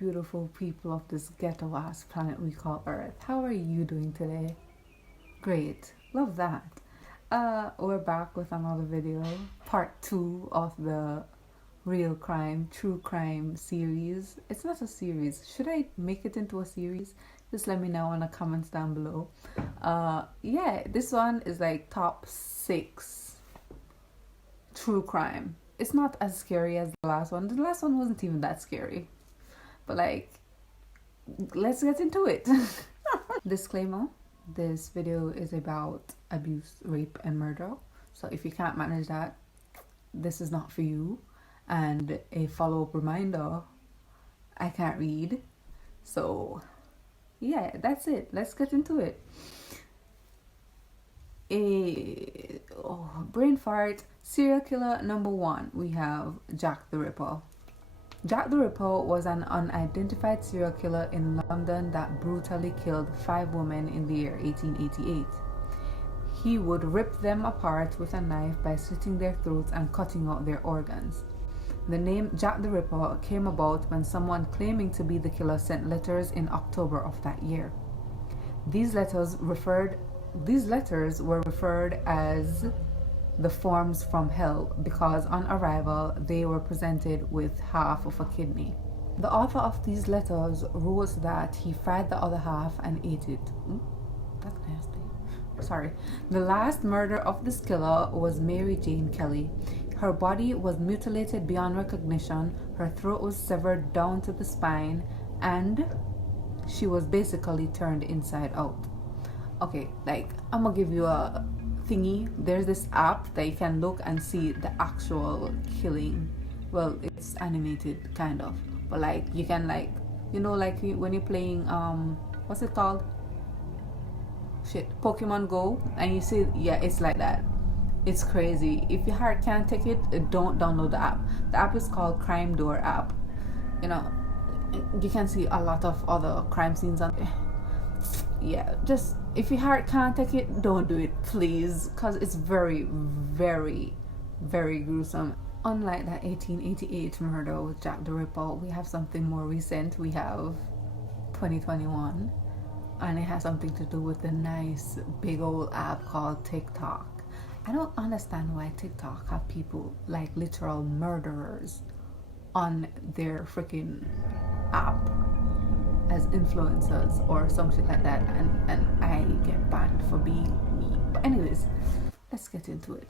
beautiful people of this ghetto ass planet we call Earth. How are you doing today? Great. Love that. We're back with another video, part 2 of the real crime, true crime series. It's not a series. Should I make it into a series? Just let me know in the comments down below. Yeah, this one is like top 6 true crime. It's not as scary as the last one. The last one wasn't even that scary. But like, let's get into it. Disclaimer, this video is about abuse, rape, and murder. So if you can't manage that, this is not for you. And a follow-up reminder, I can't read. So yeah, that's it. Let's get into it. Brain fart. Serial killer number 1, we have Jack the Ripper. Jack the Ripper was an unidentified serial killer in London that brutally killed 5 women in the year 1888. He would rip them apart with a knife by slitting their throats and cutting out their organs. The name Jack the Ripper came about when someone claiming to be the killer sent letters in October of that year. These letters were referred as the forms from hell because on arrival they were presented with half of a kidney. The author of these letters wrote that he fried the other half and ate it. That's nasty. Sorry. The last murder of this killer was Mary Jane Kelly. Her body was mutilated beyond recognition, her throat was severed down to the spine, and she was basically turned inside out. Okay, like, I'm gonna give you a thingy. There's this app that you can look and see the actual killing. Well, it's animated kind of, but like you can, like, you know, like when you're playing what's it called, Pokemon Go, and you see, yeah, it's like that. It's crazy. If your heart can't take it, don't download the app. The app is called Crime Door app. You know, you can see a lot of other crime scenes on there. Yeah, just if your heart can't take it, don't do it, please, because it's very, very, very gruesome. Unlike that 1888 murder with Jack the Ripper, we have something more recent. We have 2021, and it has something to do with the nice big old app called TikTok. I don't understand why TikTok have people like literal murderers on their freaking app as influencers or some shit like that, and I get banned for being me. But anyways, let's get into it.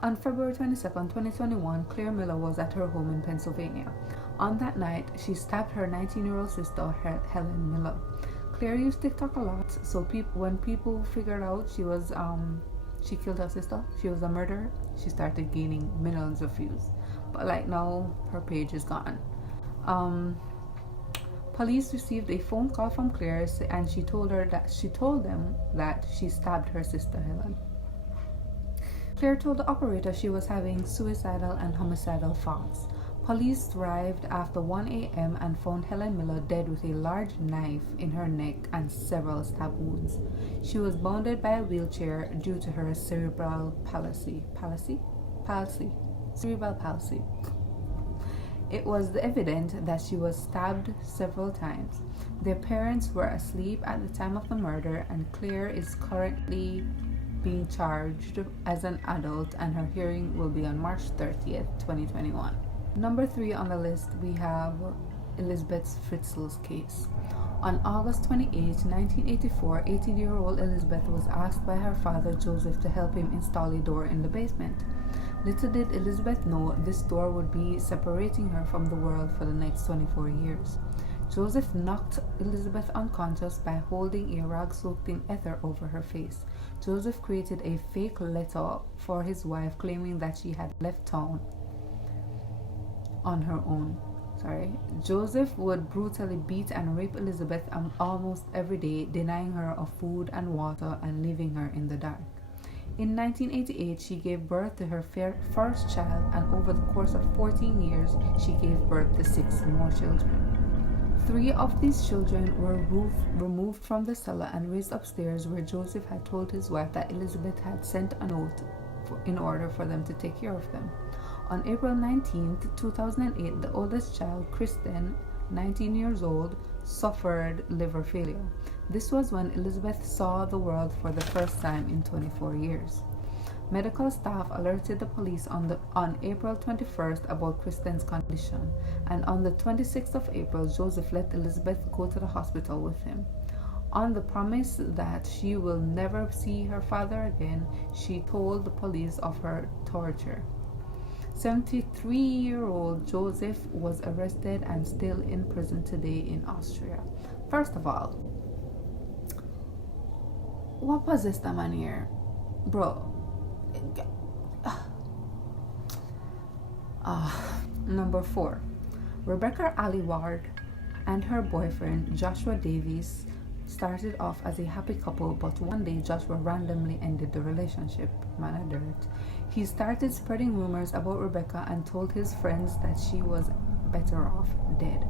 On February 22nd, 2021, Claire Miller was at her home in Pennsylvania. On that night, she stabbed her 19-year-old sister, Helen Miller. Claire used TikTok a lot, so when people figured out she killed her sister, she was a murderer, she started gaining millions of views. But like now, her page is gone. Police received a phone call from Claire, and she told them that she stabbed her sister Helen. Claire told the operator she was having suicidal and homicidal thoughts. Police arrived after 1 a.m. and found Helen Miller dead with a large knife in her neck and several stab wounds. She was bounded by a wheelchair due to her cerebral palsy. Cerebral palsy. It was evident that she was stabbed several times. Their parents were asleep at the time of the murder, and Claire is currently being charged as an adult, and her hearing will be on March 30th, 2021. Number 3 on the list, we have Elizabeth Fritzl's case. On August 28, 1984, 18-year-old Elizabeth was asked by her father Joseph to help him install a door in the basement. Little did Elizabeth know this door would be separating her from the world for the next 24 years. Joseph knocked Elizabeth unconscious by holding a rag soaked in ether over her face. Joseph created a fake letter for his wife claiming that she had left town on her own. Joseph would brutally beat and rape Elizabeth almost every day, denying her of food and water and leaving her in the dark. In 1988, she gave birth to her first child, and over the course of 14 years, she gave birth to 6 more children. 3 of these children were removed from the cellar and raised upstairs, where Joseph had told his wife that Elizabeth had sent a note in order for them to take care of them. On April 19, 2008, the oldest child, Kristen, 19 years old, suffered liver failure. This was when Elizabeth saw the world for the first time in 24 years. Medical staff alerted the police on April 21st about Kristen's condition, and on the 26th of April, Joseph let Elizabeth go to the hospital with him. On the promise that she will never see her father again, she told the police of her torture. 73-year-old Joseph was arrested and still in prison today in Austria. First of all, what possessed that man here? Bro. Number 4. Rebecca Alivard and her boyfriend Joshua Davies started off as a happy couple, but one day Joshua randomly ended the relationship. Man of dirt. He started spreading rumors about Rebecca and told his friends that she was better off dead.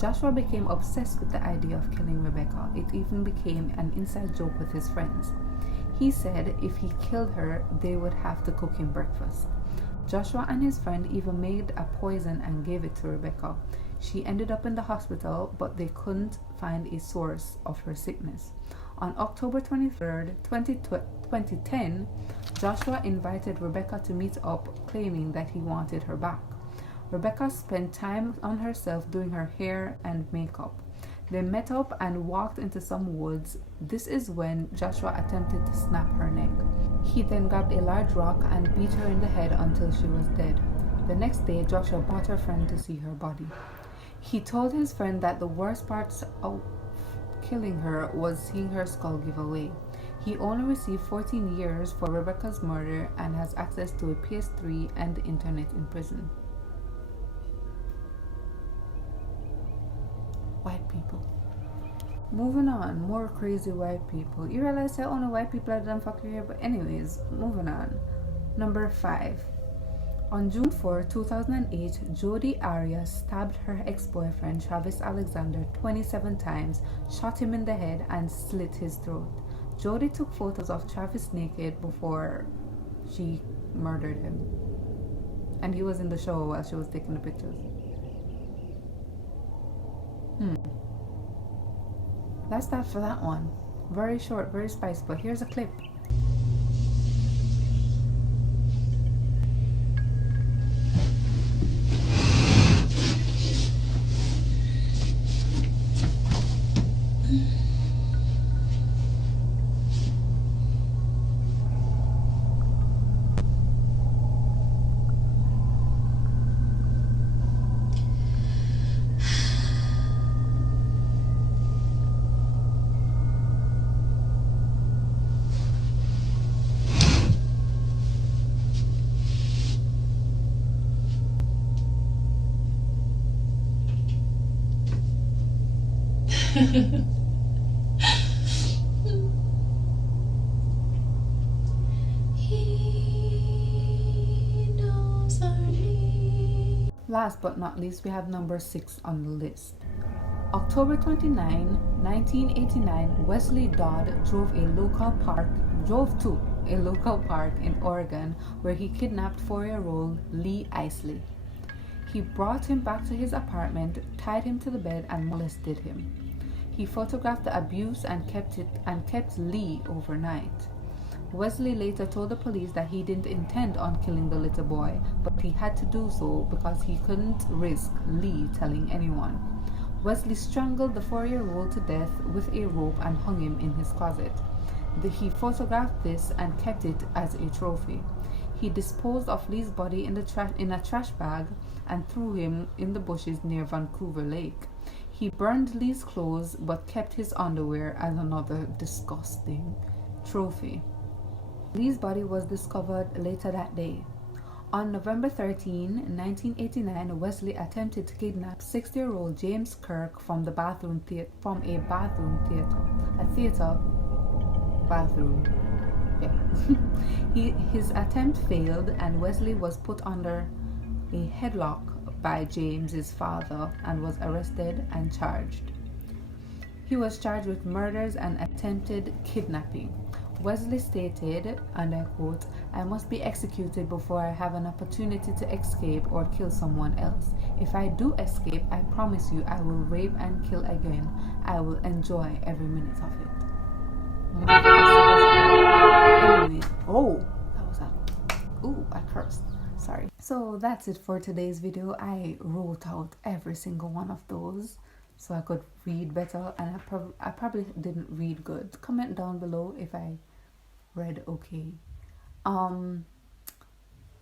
Joshua became obsessed with the idea of killing Rebecca. It even became an inside joke with his friends. He said if he killed her, they would have to cook him breakfast. Joshua and his friend even made a poison and gave it to Rebecca. She ended up in the hospital, but they couldn't find a source of her sickness. On October 23rd, 2010, Joshua invited Rebecca to meet up, claiming that he wanted her back. Rebecca spent time on herself doing her hair and makeup. They met up and walked into some woods. This is when Joshua attempted to snap her neck. He then grabbed a large rock and beat her in the head until she was dead. The next day, Joshua brought her friend to see her body. He told his friend that the worst part of killing her was seeing her skull give away. He only received 14 years for Rebecca's murder and has access to a PS3 and the internet in prison. White people. Moving on, more crazy white people. You realize that only white people are done fucking here, but anyways, moving on. Number 5. On June 4, 2008, Jodi Arias stabbed her ex-boyfriend Travis Alexander 27 times, shot him in the head, and slit his throat. Jodi took photos of Travis naked before she murdered him. And he was in the show while she was taking the pictures. That's that for that one. Very short, very spicy, but here's a clip. Last but not least, we have number 6 on the list. October 29, 1989, Wesley Dodd drove to a local park in Oregon where he kidnapped 4-year-old Lee Isley. He brought him back to his apartment, tied him to the bed, and molested him. He photographed the abuse and kept Lee overnight. Wesley later told the police that he didn't intend on killing the little boy, but he had to do so because he couldn't risk Lee telling anyone. Wesley strangled the 4-year-old to death with a rope and hung him in his closet. He photographed this and kept it as a trophy. He disposed of Lee's body in a trash bag and threw him in the bushes near Vancouver Lake. He burned Lee's clothes but kept his underwear as another disgusting trophy. Lee's body was discovered later that day. On November 13, 1989, Wesley attempted to kidnap 60-year-old James Kirk from a bathroom theater. His attempt failed, and Wesley was put under a headlock by James's father and was arrested and charged. He was charged with murders and attempted kidnapping. Wesley stated, and I quote, "I must be executed before I have an opportunity to escape or kill someone else. If I do escape, I promise you I will rape and kill again. I will enjoy every minute of it." Anyway, oh, that was a, ooh, I cursed. Sorry. So that's it for today's video. I wrote out every single one of those so I could read better, and I probably didn't read good. Comment down below if I read okay.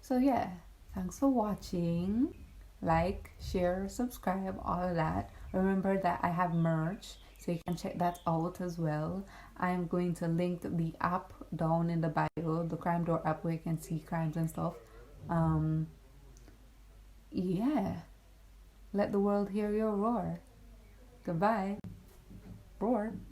So yeah, thanks for watching. Like, share, subscribe, all of that. Remember that I have merch, so you can check that out as well. I'm going to link the app down in the bio, the Crime Door app, where you can see crimes and stuff. Yeah, let the world hear your roar. Goodbye. Roar.